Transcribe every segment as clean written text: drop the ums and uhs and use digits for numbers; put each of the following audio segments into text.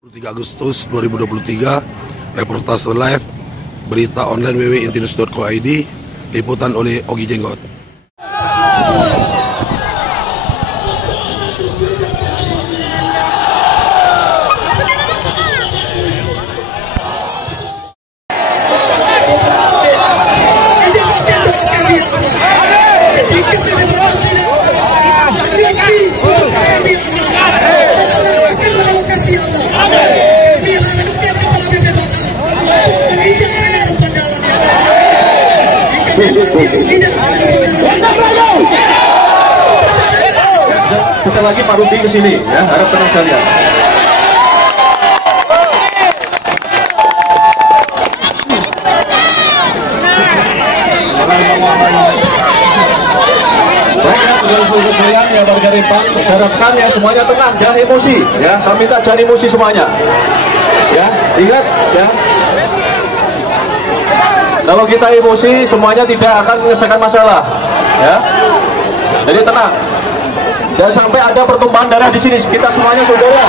3 Agustus 2023, reportase live berita online www.intinus.co.id, liputan oleh Ogi Jenggot. Sekali lagi Pak Rudi ke sini ya, harap tenang sekalian. Baiklah, ya warga Rempang, harapkan ya semuanya tenang, jangan emosi ya. Saya minta jangan emosi semuanya. Ya, ingat ya. Kalau kita emosi, semuanya tidak akan menyelesaikan masalah. Ya, jadi tenang. Dan sampai ada pertumpahan darah di sini, kita semuanya saudara.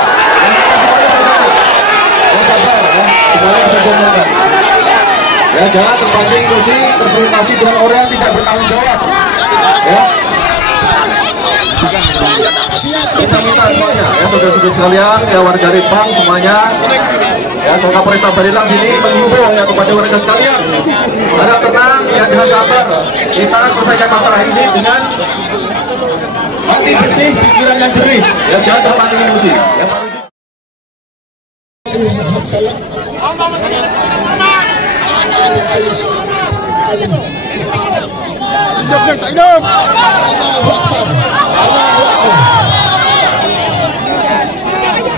Ya, jangan terpancing emosi, terprovokasi dengan orang yang tidak bertanggung jawab. Ya. Kita minta semuanya, ya saudara-saudara sekalian, ya warga Rempang semuanya. Ya, saya Kapolres Barilang sini menghimbau ya kepada warga sekalian, harap tenang, ya dengan sabar. Kita selesaikan masalah ini dengan hati bersih, pikiran yang jernih, ya jangan terpancing emosi. Ya,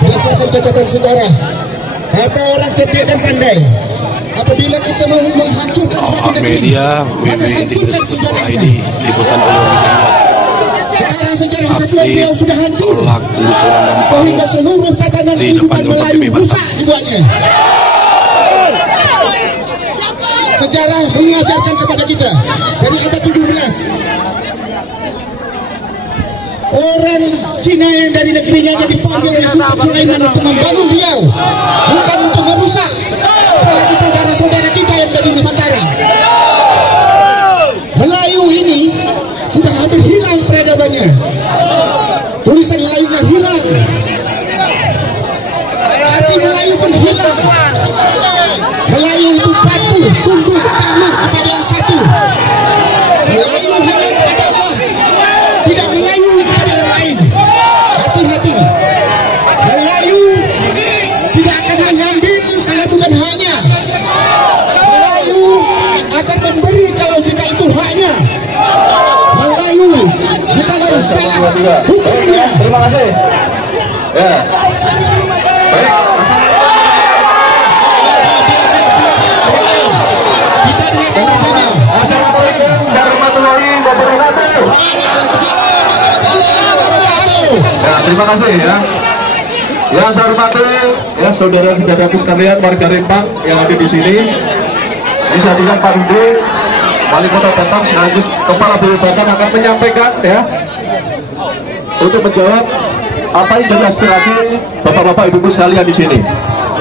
berdasarkan catatan sejarah, kata orang cerdik dan pandai, apabila kita mau menghancurkan suatu negeri, maka hancurkan sejarahnya. Liputan oleh Ogi Jenggot. Sekarang sejarah hancur beliau sudah hancur, sehingga seluruh tatanan kehidupan Melayu rusak dibuatnya. Sejarah mengajarkan kepada kita dari abad 17, orang Cina yang dari negerinya jadi dipanggil oleh Sultan Sulaiman untuk membangun beliau, bukan untuk merusak. Apalagi saudara-saudara kita yang dari Nusantara. Melayu ini sudah hampir hilang peradabannya. Tulisan Melayunya hilang. Hati Melayu pun hilang. Melayu itu patuh, tunduk, takluk kepada yang satu. Melayu hanya kepada Allah, tidak Melayu kepada yang lain. Hati-hati. Melayu tidak akan mengambil kalau bukan haknya. Melayu akan memberi kalau jika itu haknya. Melayu jika salah hukumnya. Terima kasih. Ya. Baik. Kita dengarkan bersama. Ya, terima kasih ya. Yang saya hormati ya saudara-saudaraku sekalian warga Rempang yang ada di sini. Ini saya dengan Pak Rudi, Wali Kota Batam sekaligus Kepala BPBD Batam akan menyampaikan ya untuk menjawab apa yang jadi aspirasi bapak-bapak ibu-ibu sekalian di sini.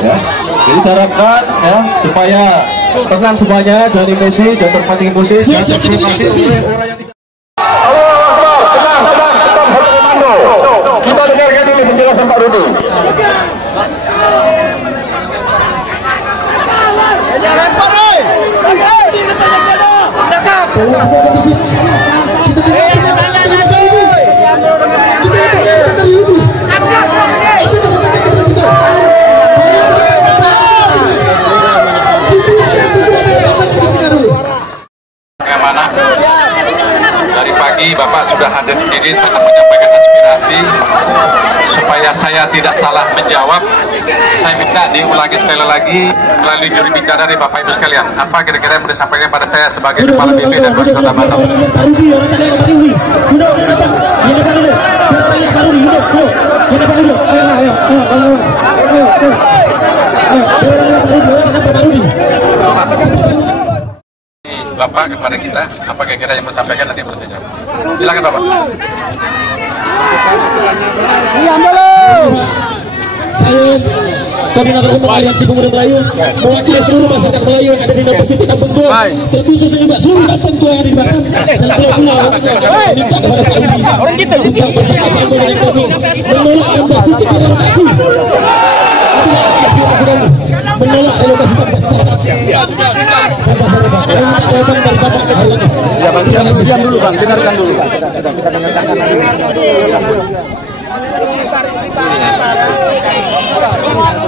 Ya, jadi saya harapkan ya supaya tenang semuanya, jangan emosi, jangan terpancing emosi. Siap-siap kita diskusi. Kita dengarkan dulu penjelasan Pak Rudi. Tolong semua kondisi. Kita dengarkan terlebih dulu. Kita dengarkan terlebih dulu. Itu kita sampaikan kepada kita. Bagaimana? Dari pagi Bapak sudah hadir di sini untuk menyampaikan aspirasi supaya saya tidak salah menjawab. Saya minta diulangi sekali lagi melalui juri bicara dari Bapak Ibu sekalian. Apa kira-kira yang boleh disampaikan pada saya sebagai Kepala BP dan Wali Kota Batam? Bapak kepada kita, apa kira-kira yang mau sampaikan nanti baru saya jawab. Silakan Bapak. Iya, belum. Koordinator Umum Aliansi Pemuda Melayu, mewakili seluruh masyarakat Melayu yang ada di Universitas Kampung Tua, terkhusus juga seluruh Kampung Tua yang ada di Batam, dan Pulau Pulau minta kepada Pak Udi untuk bersama-sama dengan kami menolak ambasi relokasi. Aspirasi kami menolak relokasi tanpa syarat. Tanpa syarat, Pak. Kami minta jawaban dari Bapak hari ini. Terima kasih. Diam dulu, Bang. Dengarkan dulu.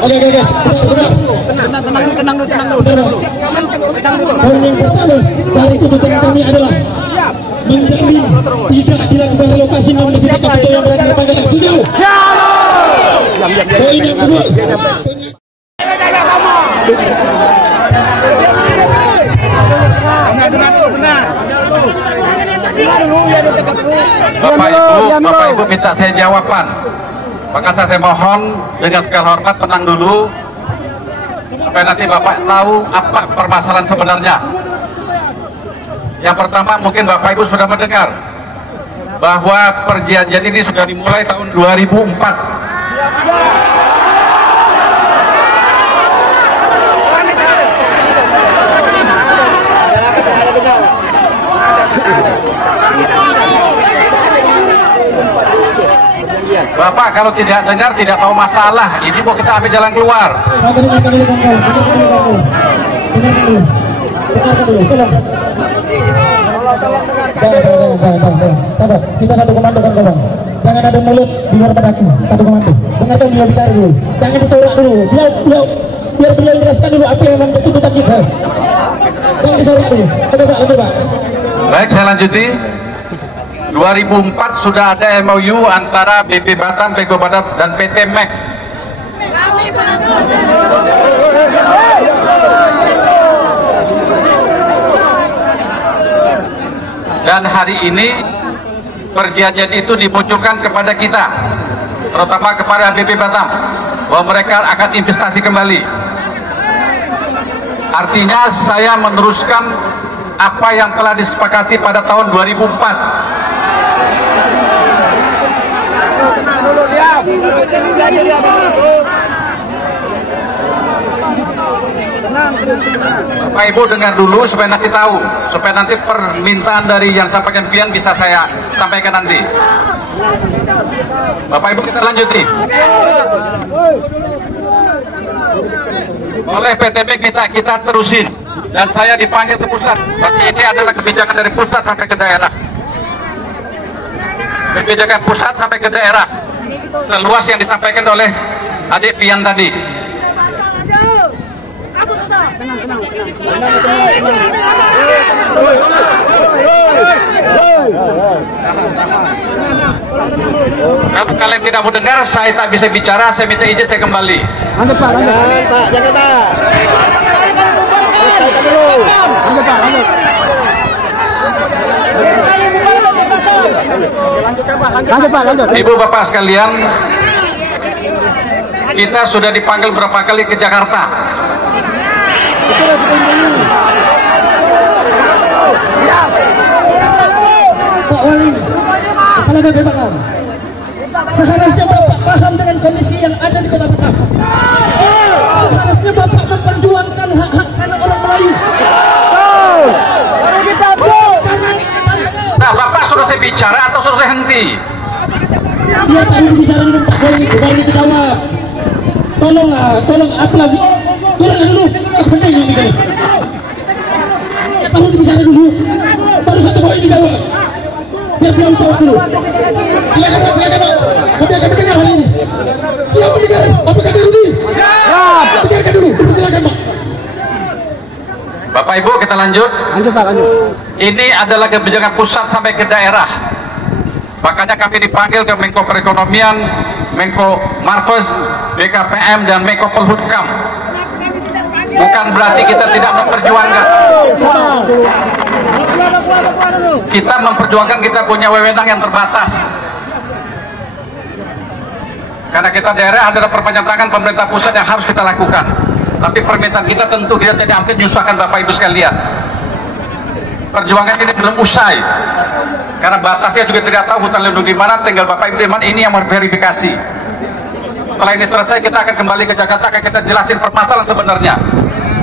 Oke guys, tenang dulu. Poin yang pertama dari tuntutan kami adalah menjamin tidak dilakukan relokasi Universitas Kampung Tua yang berada di Pangkalan. Setuju? Poin yang kedua. Bapak Ibu minta saya jawaban. Maka saya mohon dengan segala hormat tenang dulu supaya nanti Bapak tahu apa permasalahan sebenarnya. Yang pertama, mungkin Bapak Ibu sudah mendengar bahwa perjanjian ini sudah dimulai tahun 2004. Bapak kalau tidak dengar tidak tahu masalah, ini mau kita ambil jalan keluar. Sabar, kita satu komando kan kawan. Jangan ada mulut di luar pedaki. Satu komando. Dengarkan beliau bicara dulu. Jangan disorak dulu. Biar beliau jelaskan dulu apa yang menjadi tuntutan kita. Jangan disorak dulu. Lanjut Pak. Baik, saya lanjuti. 2004 sudah ada MOU antara BP Batam, Peko Batam, dan PT MEK. Dan hari ini perjanjian itu dimunculkan kepada kita, terutama kepada BP Batam, bahwa mereka akan investasi kembali. Artinya saya meneruskan apa yang telah disepakati pada tahun 2004. Bapak Ibu dengar dulu supaya nanti tahu, supaya nanti permintaan dari yang sampaikan pian bisa saya sampaikan nanti. Bapak Ibu kita lanjuti. Oleh PT MEK kita terusin, dan saya dipanggil ke pusat. Berarti ini adalah kebijakan dari pusat sampai ke daerah. Kebijakan pusat sampai ke daerah, seluas yang disampaikan oleh adik pian tadi. Kalau kalian tidak mau dengar, saya tak bisa bicara, saya minta izin, saya kembali. Lanjut Pak, lanjut. Jangan Pak. Lanjut. Ibu bapak sekalian, kita sudah dipanggil berapa kali ke Jakarta. Pak Wali, kepala BP Batam, seharusnya Bapak paham dengan kondisi yang ada di Kota Batam. Seharusnya Bapak memperjuangkan hak-hak tanah orang Melayu. Nah, Bapak suruh saya bicara atau suruh saya henti? Dia tadi bicara dengan Pak Wali, baru dijawab. Tolong apalagi. Tolong dulu, penting ini kali. Tahu bicara dulu, baru satu poin dijawab. Biar belum jawab dulu. Silakan Pak. Kami akan mendengar hari ini. Siap mendengar, apakah Rudi? Dengarkan dulu, silakan Pak. Bapak Ibu kita lanjut. Pak. Ini adalah kebijakan pusat sampai ke daerah. Makanya kami dipanggil ke Menko Perekonomian, Menko Marves, BKPM, dan Menko Polhukam. Bukan berarti kita tidak memperjuangkan. Kita memperjuangkan, kita punya wewenang yang terbatas. Karena kita daerah adalah perpanjangan tangan pemerintah pusat yang harus kita lakukan. Tapi permintaan kita tentu kita tidak akan menyusahkan Bapak Ibu sekalian. Perjuangan ini belum usai. Karena batasnya juga tidak tahu hutan lindung di mana, tinggal Bapak Ibu di mana, ini yang memverifikasi. Setelah ini selesai, kita akan kembali ke Jakarta, akan kita jelasin permasalahan sebenarnya.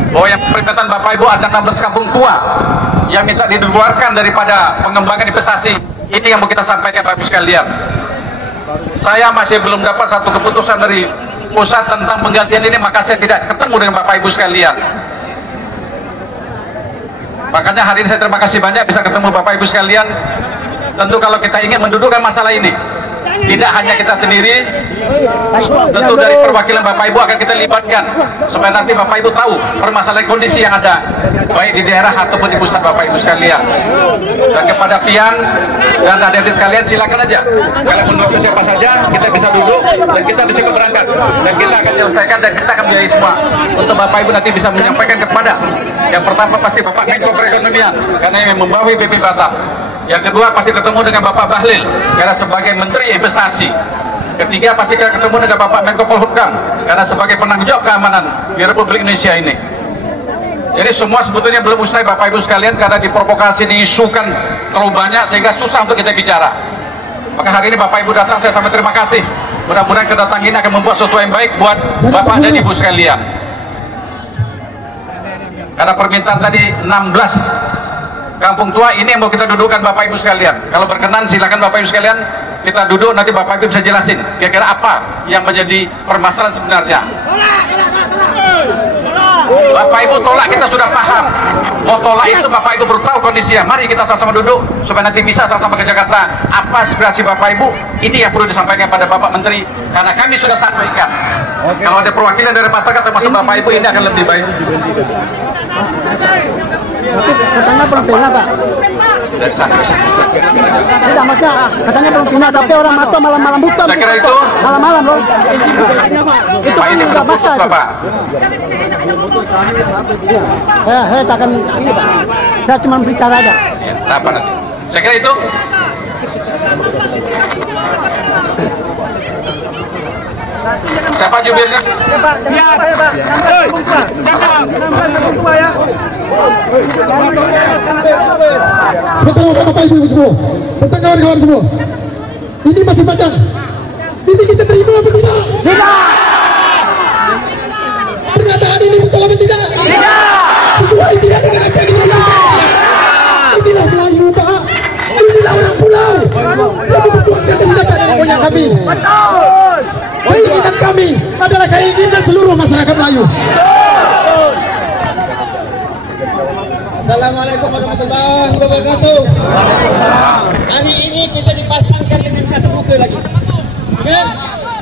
Bahwa yang peringatan Bapak Ibu ada 16 kampung tua yang minta dikeluarkan daripada pengembangan investasi. Ini yang mau kita sampaikan Bapak Ibu sekalian. Saya masih belum dapat satu keputusan dari pusat tentang penggantian ini, maka saya tidak ketemu dengan Bapak Ibu sekalian. Makanya hari ini saya terima kasih banyak bisa ketemu Bapak Ibu sekalian. Tentu kalau kita ingin mendudukkan masalah ini, tidak hanya kita sendiri, tentu dari perwakilan Bapak Ibu akan kita libatkan supaya nanti Bapak Ibu tahu permasalahan kondisi yang ada baik di daerah ataupun di pusat Bapak Ibu sekalian. Dan kepada Pian dan adik-adik sekalian, silakan aja kalau menurut siapa saja kita bisa duduk dan kita bisa berangkat dan kita akan selesaikan dan kita akan biayai semua untuk Bapak Ibu nanti bisa menyampaikan kepada yang pertama pasti Bapak Menko Perekonomian karena yang membawahi BP Batam. Yang kedua pasti ketemu dengan Bapak Bahlil karena sebagai Menteri Investasi. Ketiga pasti kita ketemu dengan Bapak Menko Polhukam karena sebagai penanggung jawab keamanan di Republik Indonesia ini. Jadi semua sebetulnya belum usai Bapak Ibu sekalian karena diprovokasi, diisukan terlalu banyak sehingga susah untuk kita bicara. Maka hari ini Bapak Ibu datang, saya sangat terima kasih. Mudah-mudahan kedatangan ini akan membuat sesuatu yang baik buat Bapak dan Ibu sekalian. Karena permintaan tadi 16 kampung tua ini yang mau kita dudukkan Bapak Ibu sekalian. Kalau berkenan silakan Bapak Ibu sekalian kita duduk, nanti Bapak Ibu bisa jelasin kira-kira apa yang menjadi permasalahan sebenarnya. Bapak Ibu tolak kita sudah paham. Mau tolak itu Bapak Ibu baru tahu kondisinya. Mari kita sama-sama duduk supaya nanti bisa sama-sama ke Jakarta. Apa aspirasi Bapak Ibu? Ini yang perlu disampaikan pada Bapak Menteri karena kami sudah sampaikan. Kalau ada perwakilan dari masyarakat termasuk Bapak Ibu ini akan lebih baik. Tapi katanya belum pindah, Pak. Dari sana. Tidak, maksudnya katanya belum pindah, tapi orang mata malam-malam buta. Saya kira itu malam-malam loh. Itu Pak, kan ini nggak maksa itu. Bapak. Ya, saya takkan ini, Pak. Saya cuma bicara aja. Ya, apa nanti? Saya kira itu. Siapa jubirnya? Ya, Pak. Ya, Pak. Sekarang Bapak Ibu semua, tentang kawan-kawan semua, ini masih panjang. Ini kita terima apa tidak? Tidak. Pernyataan ini betul apa tidak? Tidak. Sesuai tidak dengan apa yang kita inginkan? Inilah Melayu, Pak. Inilah orang pulau yang memperjuangkan dan menegakkan nenek moyang kami. Betul. Keinginan kami adalah keinginan seluruh masyarakat Melayu. Assalamualaikum warahmatullahi wabarakatuh. Hari ini kita dipasangkan dengan kata buka lagi. Ingat,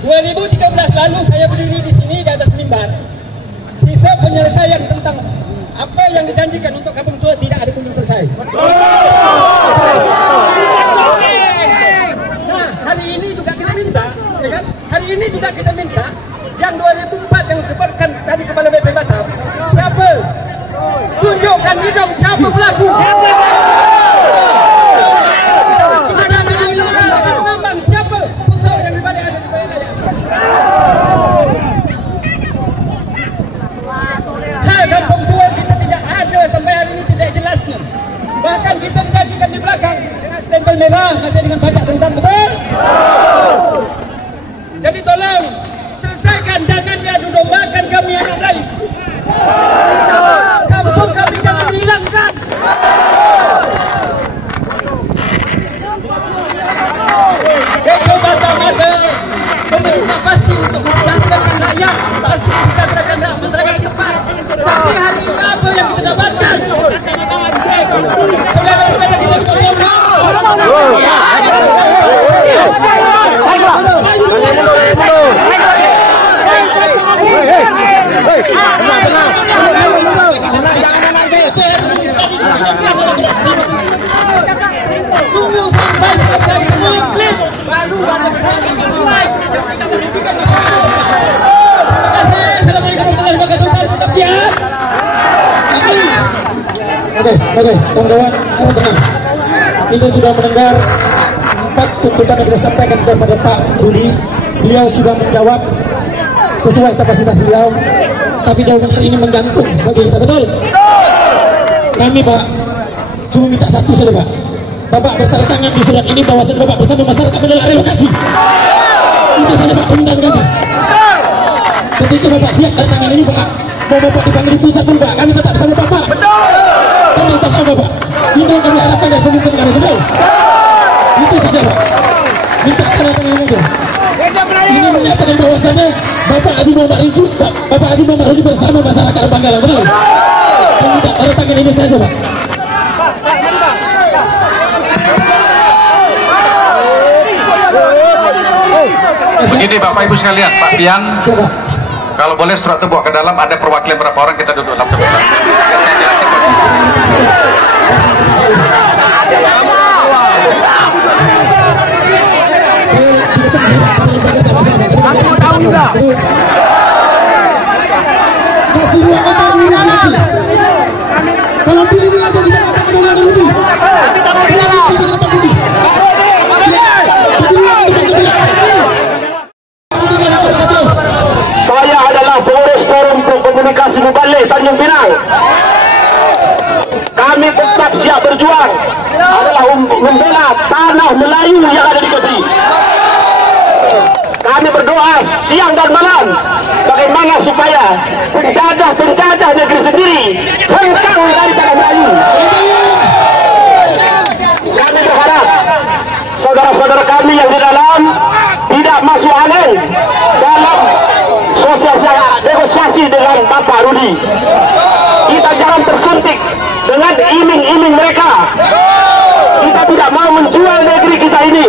2013 lalu saya berdiri di sini di atas mimbar. Sisa penyelesaian tentang apa yang dijanjikan untuk kampung tua tidak ada kunjung selesai. Nah, hari ini juga kita minta, ya kan? Hari ini juga kita minta yang 2004 yang disebarkan tadi kepada BP Batam. Siapa? Tunjukkan hidung siapa pelaku. Kita nanti mengambang siapa sosok yang dibalik ada di wilayah. Hal kampung tua kita tidak ada sampai hari ini, tidak jelasnya. Bahkan kita dijanjikan di belakang dengan stempel merah masih dengan pajak rentan, betul? Jadi tolong selesaikan, jangan diadu dombakan kami yang lain. Kampung kami jangan dihilangkan. BP Batam ada, pemerintah pasti untuk mensejahterakan rakyat, pasti mensejahterakan masyarakat di tempat. Tapi hari ini apa yang kita dapatkan? Saudara-saudara kita dipotong. Tunggu sampai selesai semua klip baru ada kesalahan yang lain yang tidak merugikan masyarakat. Terima kasih. Assalamualaikum warahmatullahi wabarakatuh. Tetap jihad. Amin. Oke, kawan-kawan, ayo tenang. Kita sudah mendengar 4 tuntutan yang kita sampaikan kepada Pak Rudi. Beliau sudah menjawab sesuai kapasitas beliau, tapi jawaban hari ini menggantung bagi kita, betul? Kami, Pak, cuma minta satu saja, Pak. Bapak bertanda tangan di surat ini bahwa Bapak bersama masyarakat menolak relokasi. Itu saja, Pak, permintaan kami. Ketika Bapak siap dari tangan ini Pak, mau Bapak dipanggil di pusat pun Pak, kami tetap sama Bapak. Kami tetap sama Bapak. Itu yang kami harapkan dari pemimpin kami, betul? Itu saja Pak. Minta tanda tangan aja. Ini menyatakan bahwasannya Bapak Haji Muhammad itu, Bapak Haji Muhammad Rudi bersama masyarakat Bangkalan, betul? Kami minta tanda tangan ini saja Pak. Begini Bapak Ibu sekalian, Pak Pian, kalau boleh surat itu bawa ke dalam, ada perwakilan berapa orang, kita duduk dalam sebentar. Aku tahu juga. Kasih ruang lagi. Kalau pilih lagi di mana Pak Dolar Rudi? Tapi tak mau di dalam. Saya adalah pengurus Forum Komunikasi Mubalik Tanjung Pinang. Kami tetap siap berjuang adalah membela tanah Melayu yang ada di negeri. Kami berdoa siang dan malam bagaimana supaya penjajah negeri sendiri hengkang dari tanah Melayu. Kami berharap saudara-saudara kami yang di dalam tidak masuk angin dalam negosiasi dengan Bapak Rudi. Kita jangan tersuntik dengan iming-iming mereka. Kita tidak mau menjual negeri kita ini.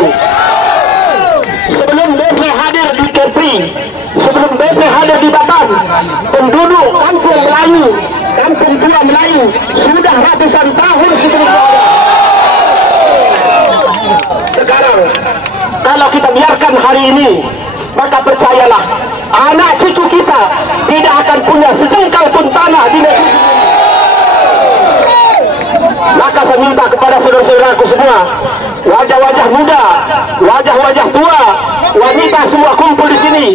Sebelum BP hadir di Kepri, sebelum BP hadir di Batam, penduduk kampung Melayu, kampung tua Melayu sudah ratusan tahun sebelumnya. Sekarang kalau kita biarkan hari ini, maka percayalah anak cucu kita tidak akan punya sejengkal pun tanah di negeri ini. Maka saya minta kepada saudara-saudaraku semua, wajah-wajah muda, wajah-wajah tua, wanita semua kumpul di sini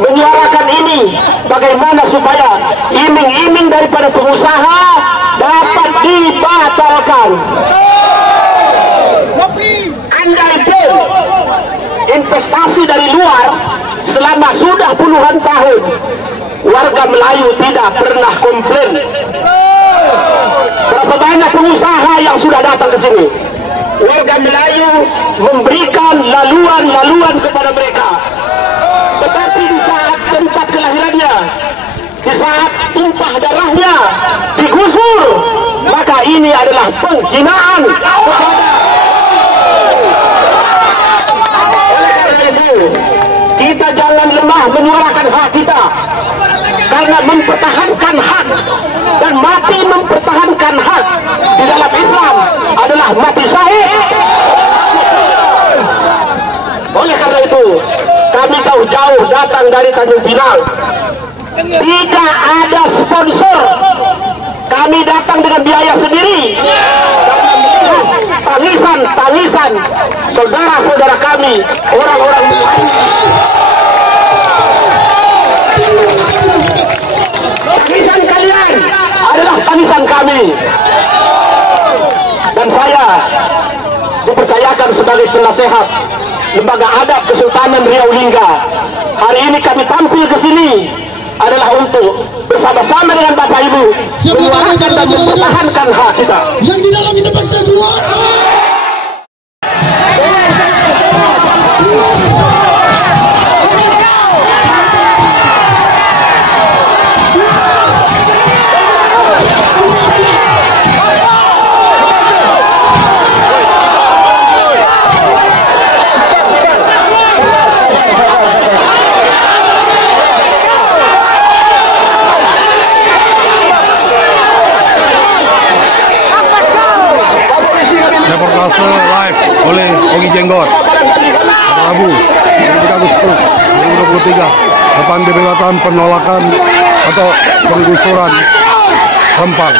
menyuarakan ini, bagaimana supaya iming-iming daripada pengusaha dapat dibatalkan. Andai pun investasi dari luar selama sudah puluhan tahun, warga Melayu tidak pernah komplain. Berapa banyak pengusaha yang sudah datang ke sini, warga Melayu memberikan laluan-laluan kepada mereka. Tetapi di saat tempat kelahirannya, di saat tumpah darahnya digusur, maka ini adalah penghinaan. Oleh karena itu, kita jangan lemah menyuarakan hak kita, karena mempertahankan hak dan mati mempertahankan hak di dalam Islam adalah mati syahid. Oleh karena itu, kami jauh-jauh datang dari Tanjung Pinang, tidak ada sponsor. Kami datang dengan biaya sendiri karena melihat tangisan saudara-saudara kami, orang-orang Melayu. Tangisan kalian adalah tangisan kami. Dan saya dipercayakan sebagai penasehat Lembaga Adat Kesultanan Riau Lingga. Hari ini kami tampil ke sini adalah untuk bersama-sama dengan Bapak Ibu menyuarakan dan mempertahankan hak kita. Yang di dalam kita paksa keluar. Reportase live oleh Ogi Jenggot, Rabu 3 Agustus 2023, depan DP Batam penolakan atau penggusuran Rempang.